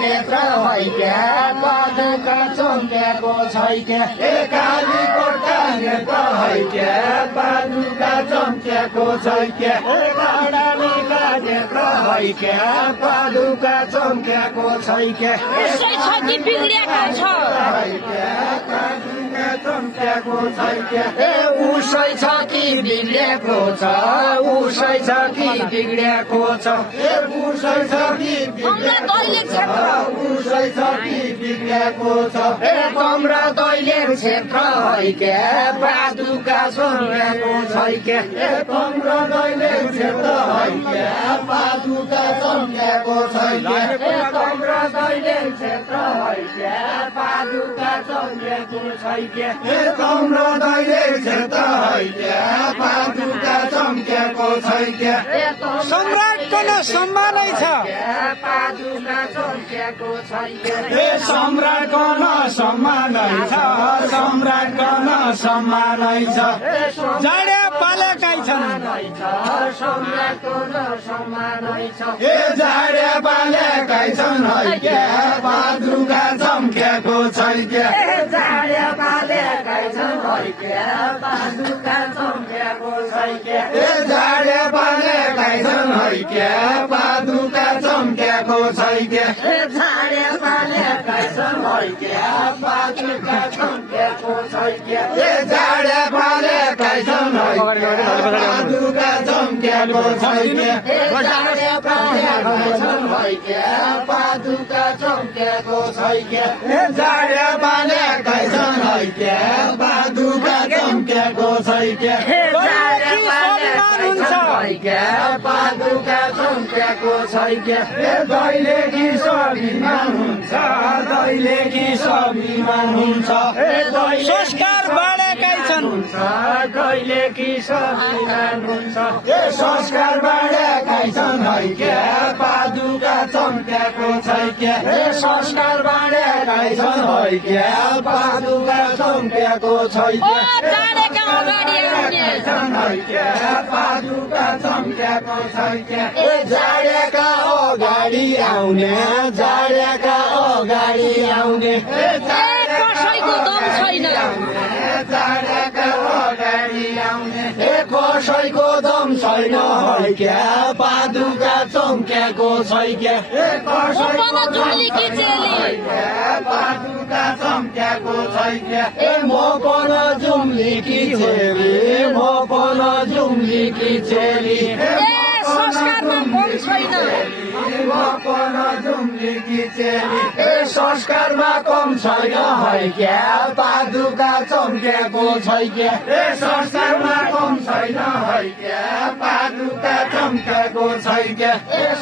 नेत्र हैक्या पादुका चम्क्याको छैक्या कालीकोटका नेत्र हैक्या पादुका चम्क्याको छैक्या काडालीका नेत्र हैक्या पादुका चम्क्याको छैक्या उसै छ कि बिग्रिएको छ चम्क्याको छैक्या उसै छ कि बिग्रिएको छ उसै छ कि बिग्रिएको छ उसै छ कि कमरा दैलेख क्षेत्र उसै छ कि बिग्रिएको छ कमरा दैलेख क्षेत्र हैक्या पादुका चम्क्याको छैक्या कमरा दैलेख क्षेत्र हैक्या पादुका चम्क्याको छैक्या कमरा दैलेख क्षेत्र हैक्या पादुका चम्क्याको छैक्या कमरा दैलेख क्षेत्र हैक्या पादुका चम्क्याको छैक्या सम्राटको न सम्मानै छ पादुका चम्क्याको छैक्या सम्राटको न सम्मानै छ सम्राटको न सम्मानै छ जाडे पालेकै छन् सम्राटको न सम्मानै छ जाडे पालेकै छन् हैक्या पादुका चम्क्याको छैक्या जाडे पालेकै छन् हैक्या पादुका चम्क्याको छैक्या जाडे पालेकै छन् हैक्या पादुका चम्क्याको छैक्या झाडे पालेकै छन् हैक्या पादुका चम्क्याको छैक्या जाडे पालेकै छन् हैक्या पादुका चम्क्याको छैक्या झाडे पालेकै छन् हैक्या पादुका चम्क्याको छैक्या जाडे पालेकै छन् हैक्या पादुका चम्क्याको छैक्या झाडे पालेकै छन् हैक्या पादुका चम्क्याको छैक्या दैलेखी स्वाभिमान हुन्छ दैलेखी स्वाभिमान हुन्छ संस्कार बाँडेकै छन् दैलेखी स्वाभिमान हुन्छ संस्कार बाँडेकै छन् हैक्या पादुका चम्क्याको छैक्या संस्कार बाँडेकै छन् हैक्या पादुका चम्क्याको ओ छैक्या जाडेका अगाडि आउने हैक्या पादुका चम्क्याको छैक्या जाडेका अगाडि आउने जाडेका अगाडि आउने कसैको दम छैन जाडेका अगाडि आउने कसैको दम छैन हैक्या पादुका चम्क्याको छैक्या उपन जुम्लीकी चेली पादुका चम्क्याको छैक्या म पन जुम्लीकी चेली म पन जुम्लीकी चेली ए संस्कारमा कम छैन म पन जुम्लीकी चेली संस्कारमा कम छैन हैक्या पादुका चम्क्याको छैक्या संस्कारमा कम छैन हैक्या पादुका चम्क्याको छैक्या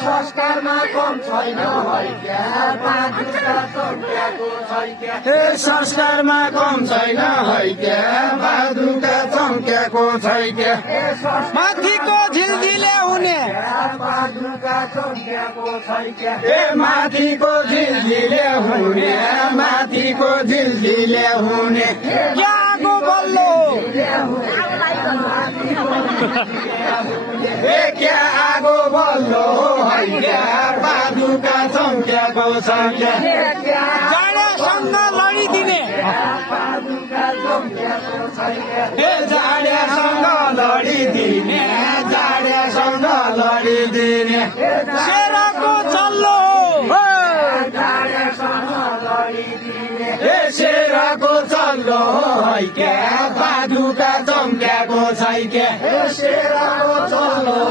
संस्कारमा कम छैन हैक्या पादुका चम्क्याको छैक्या संस्कारमा कम छैन हैक्या पादुका चम्क्याको छैक्या माथिको झिलझिले हुने पादुका चम्क्याको छैक्या माथिको झिलझिले हुने माथिको झिलझिले हुने क्याको बल्लो क्या आगो बल्लो हैक्या पादुका चम्क्याको छैक्या जाडेसँग लडिदिने पादुका चम्क्याको छैक्या जाडेसँग लडिदिने जाडेसँग लडिदिने सेराको चल्लो जाडेसँग लडिदिने सेराको चल्लो हैक्या पादुका चम्क्याको छैक्या सेराको चल्लो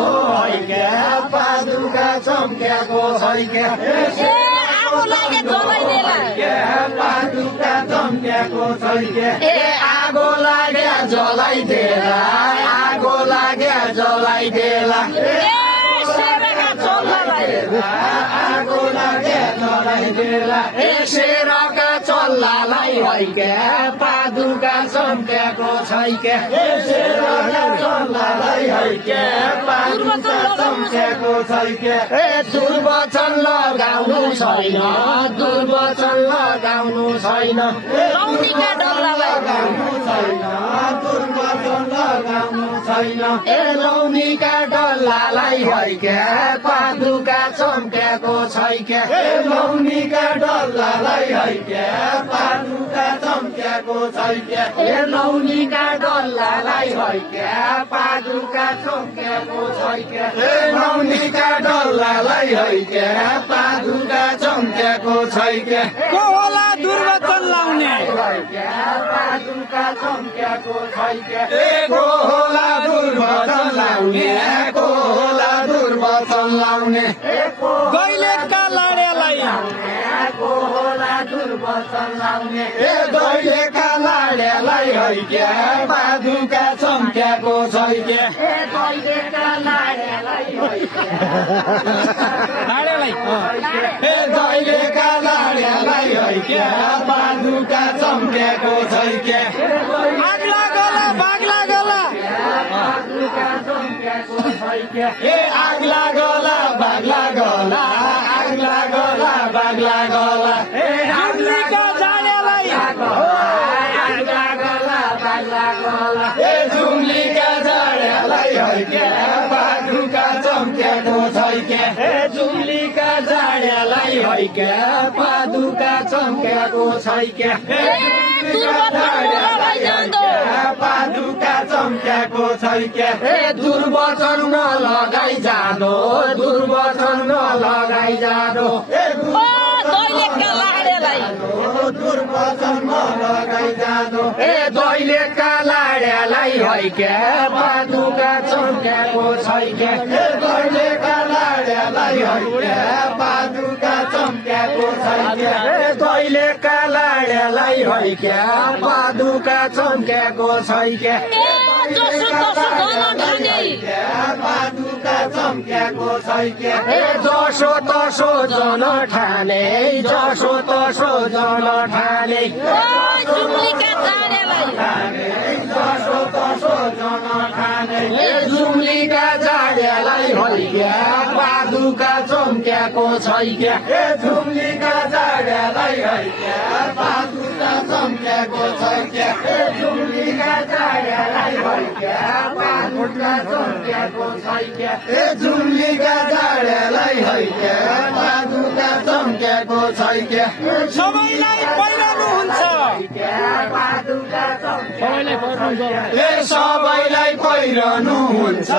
हैक्या पादुका चम्क्याको छैक्या आगो लागे जलाइदेला पादुका चम्क्याको छैक्या आगो लाग्या जलाइदेला आगो लाग्या जलाइदेला सेराका चल्लालाई आगो लाग्या जलाइदेला सेराका चल्लालाई हैक्या पादुका चम्क्याको छैक्या सेराका चल्लालाई हैक्या पादुका चम्क्याको छैक्या दुर्वचन लगाउनु छैन दुर्वचन लगाउनु छैन लौनीका डल्लालाई लगाउनु छैन दुर्वचन लगाउनु छैन ए लौनीका डल्लालाई हैक्या पादुका चम्क्याको छैक्या ए लौनीका डल्लालाई हैक्या पादुका चम्क्याको छैक्या ए लौनीका डल्लालाई हैक्या पादुका चम्क्याको छैक्या ए लौनीका डल्लालाई हैक्या पादुका चम्क्याको छैक्या को होला दुर्वचन लाउने पादुका चम्क्याको छैक्या ए को होला दुर्वचन लाउने को होला दुर्वचन लाउने दैलेखका लाडेलाई को होला दुर्वचन लाउने ए दैलेखका लाडेलाई हैक्या पादुका चम्क्याको छैक्या ए दैलेखका लाडेलाई लाडेलाई ए दैलेखका लाडेलाई हैक्या पादुका चम्क्याको छैक्या आग्ला गला बाग्ला गला ए आग्ला गला बाग्ला गला आग्ला गला बाग्ला गला ए जुम्लीका जानेलाई आग्ला गला बाग्ला गला ए जुम्लीका जाड्यालाई हैक्या पादुका चम्क्याको छैक्या ए जुम्लीका जाड्यालाई हैक्या पादुका चम्क्याको छैक्या पादुका चम्क्याको छैक्या ए दुर्वचन नलगाई जानो दुर्वचन नलगाई जानो ए दैलेखका लाडेलाई दुर्वचन नलगाई जानो ए दैलेखका लाड्यालाई हैक्या पादुका चम्क्याको छैक्या ए दैलेखका लाड्यालाई हैक्या पादुका चम्क्याको छैक्या ए दैलेखका लाड्यालाई हैक्या पादुका चम्क्याको छैक्या पादुका चम्क्याको छैक्या ए जसो तसो जन ठाने जसो तसो जन ठाने जुम्लीका जाडेलाई जसो तसो जन ठाने ए जुम्लीका जाड्यालाई हैक्या पादुका चम्क्याको छैक्या ए जुम्लीका जाड्यालाई हैक्या पादुका चम्क्याको छैक्या ए जुम्लीका जाड्यालाई हैक्या पादुका चम्क्याको छैक्या ए जुम्लीका जाड्यालाई हैक्या पादुका चम्क्याको छैक्या सबैलाई पहिराउनु हुन्छ ए सबैलाई पहिरनु हुन्छ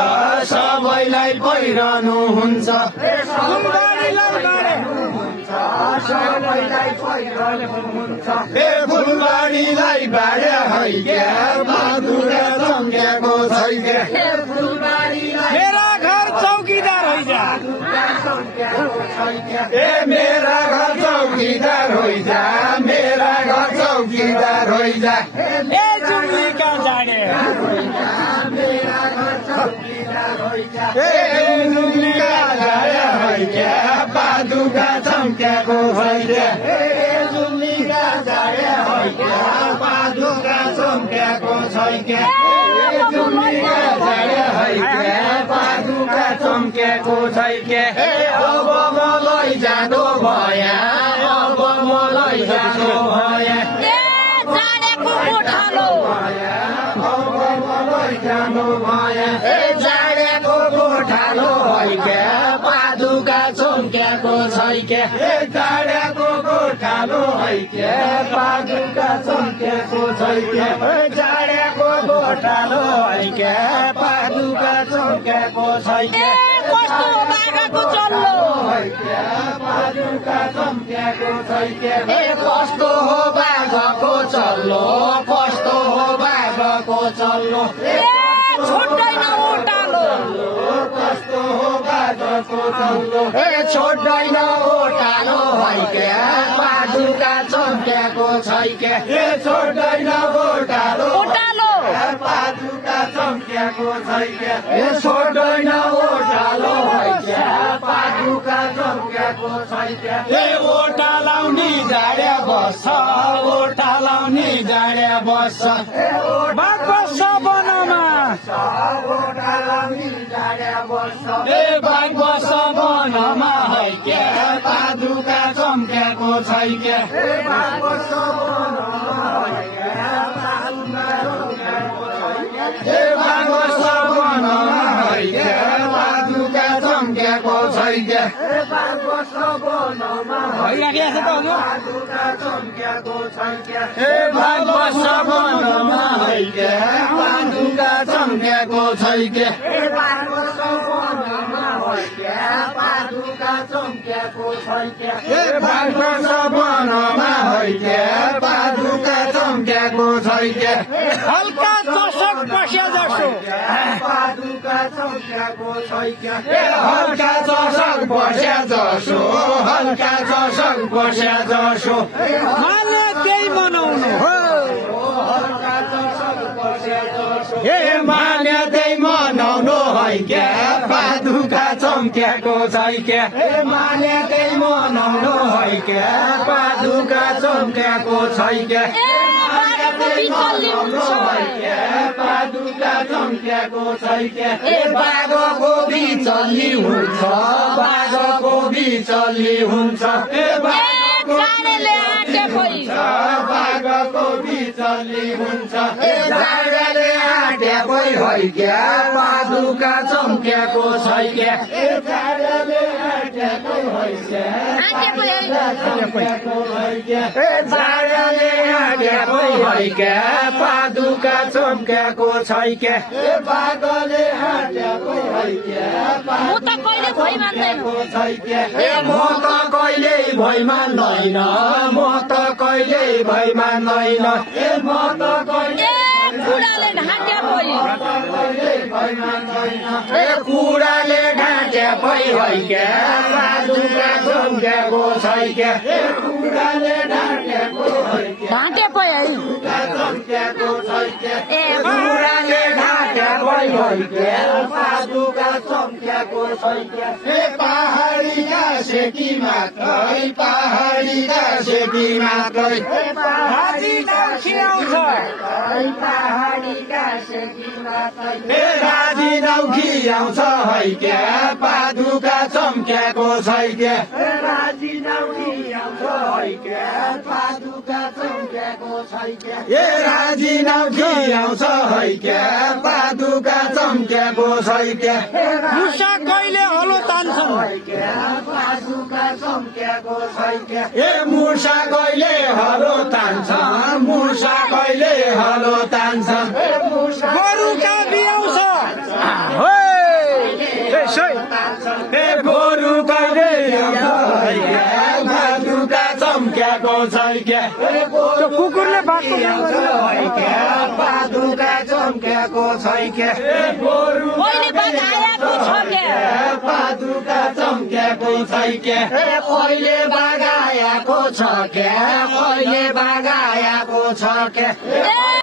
सबैलाई पहिरनु हुन्छ फुलबारीलाई बारे सबैलाई पहिरनु हुन्छ ए फुलबारीलाई बाड्या हैक्या पादुका चम्क्याको छैक्या ए फुलबारीलाई मेरा घर चौकीदार होइजा ए मेरा घर चौकीदार होइजा मेरा घर चौकीदार होइजा ए जुम्लीका जाडे ए जुम्लीका जाड्या हैक्या पादुका चम्क्याको छैक्या ए जुम्लीका जाड्या हैक्या पादुका चम्क्याको छैक्या ए जुम्लीका जाड्या हैक्या पादुका चम्क्याको छैक्या ए अब मलाई जानु भया अब मलाई जानु भया जाडेको गोठालो अब मलाई जानु भया ए जाड्याको गोठालो हैक्या पादुका चम्क्याको छैक्या ए जाड्याको गोठालो हैक्या पादुका चम्क्याको छैक्या ए जाड्याको गोठालो हैक्या पादुका चम्क्याको छैक्या कस्तो बाघाको चल्लो पादुका चम्क्याको छैक्या ए कस्तो हो बाघको चल्लो कस्तो हो बाघको चल्लो छोड्दैन उटालो कस्तो हो बाघको चल्लो ए छोड्दैन ओटालो हैक्या पादुका चम्क्याको छैक्या ए छोड्दैन ओटालो उटालो पादुका चम्क्याको छैक्या ए छोड्दैन ओटालो हैक्या पादुका चम्क्याको छैक्या ए ओटा लाउने जाड्या बस्छ ओटा लाउने जाड्या बस्छ बाघ बस्छ वनमा ओटा लाउने जाड्या बस्छ ए बाघ बस्छ वनमा हैक्या पादुका चम्क्याको छैक्या ए बाघ बस्छ वनमा हैक्या ए बागवस्त्र वनमा हैके पादुका चम्केको छैके ए बागवस्त्र वनमा भइराखेको छ त हजुर पादुका चम्केको छैके ए बागवस्त्र वनमा हैके पादुका चम्केको छैके ए बागवस्त्र वनमा हैके पादुका चम्केको छैके ए बागवस्त्र वनमा हैके पादुका चम्केको छैके हल्का दशक बस्या जस्तो पादुका चम्केको छैके ए हल्का चषक बस्या जसो हल्का चषक बस्या जसो माने त्यही मनाउनु हो हल्का चषक बस्या जसो हे मान्य त्यही मनाउनु है क्या पादुका चम्केको छैके ए मान्य त्यही मनाउनु है क्या पादुका चम्केको छैके पादुका चम्केको छैके ए बाघको बिचल्ली हुन्छ बाघको बिचल्ली हुन्छ ए जाडेले आँटेकै बाघको बिचल्ली हुन्छ ए जाडले आँटेकै है क्या पादुका चम्केको छैके ए जाडले आँटेकै है क्या चम्केको है क्या ए जाडले आँटेकै है क्या पादुका चम्केको छैके ए बाघले आँटेकै है क्या म त कहिले भइ मान्दैन छैके ए म त कहिले भइ मान्दैन म त कहिले भइ मान्दैन ए म त कहिले बुढाले ढाँट्या पै ए कुराले ढाँट्या पै है क्या पादुका चम्केको छैके ए कुराले ढाँट्या पै है क्या ढाँटे पै है चम्केको छैके ए कुराले ढाँट्या पै है क्या पादुका चम्केको छैके ए पहाडीका सेकी मात्रै पहाडीका सेकी मात्रै हाजी नाउखी आउँछ पहाडीका सेकी मात्रै ए राजी नौखी आउँछ है क्या पादुका चम्केको छैके ए राजी नौखी आउँछ है क्या पादुका चम्केको छैके ए राजी नौखी आउँछ है क्या पादुका चम्केको छैके मुसा कहिले हलो तान्छन् पादुका चम्केको छैके ए मुसा कहिले हलो तान्छ मुसा कहिले हलो तान्छ ए मुसा गोरुका बियाउँछ ए गोरु कहिले पादुका चम्केको छैके कुकुरले बाटो पादुका चम्केको छैके गोरु कहिले बाघ आएको छ के पादुका चम्केको छैके कहिले बाघ आएको छ के कहिले बाघ आएको छ के ए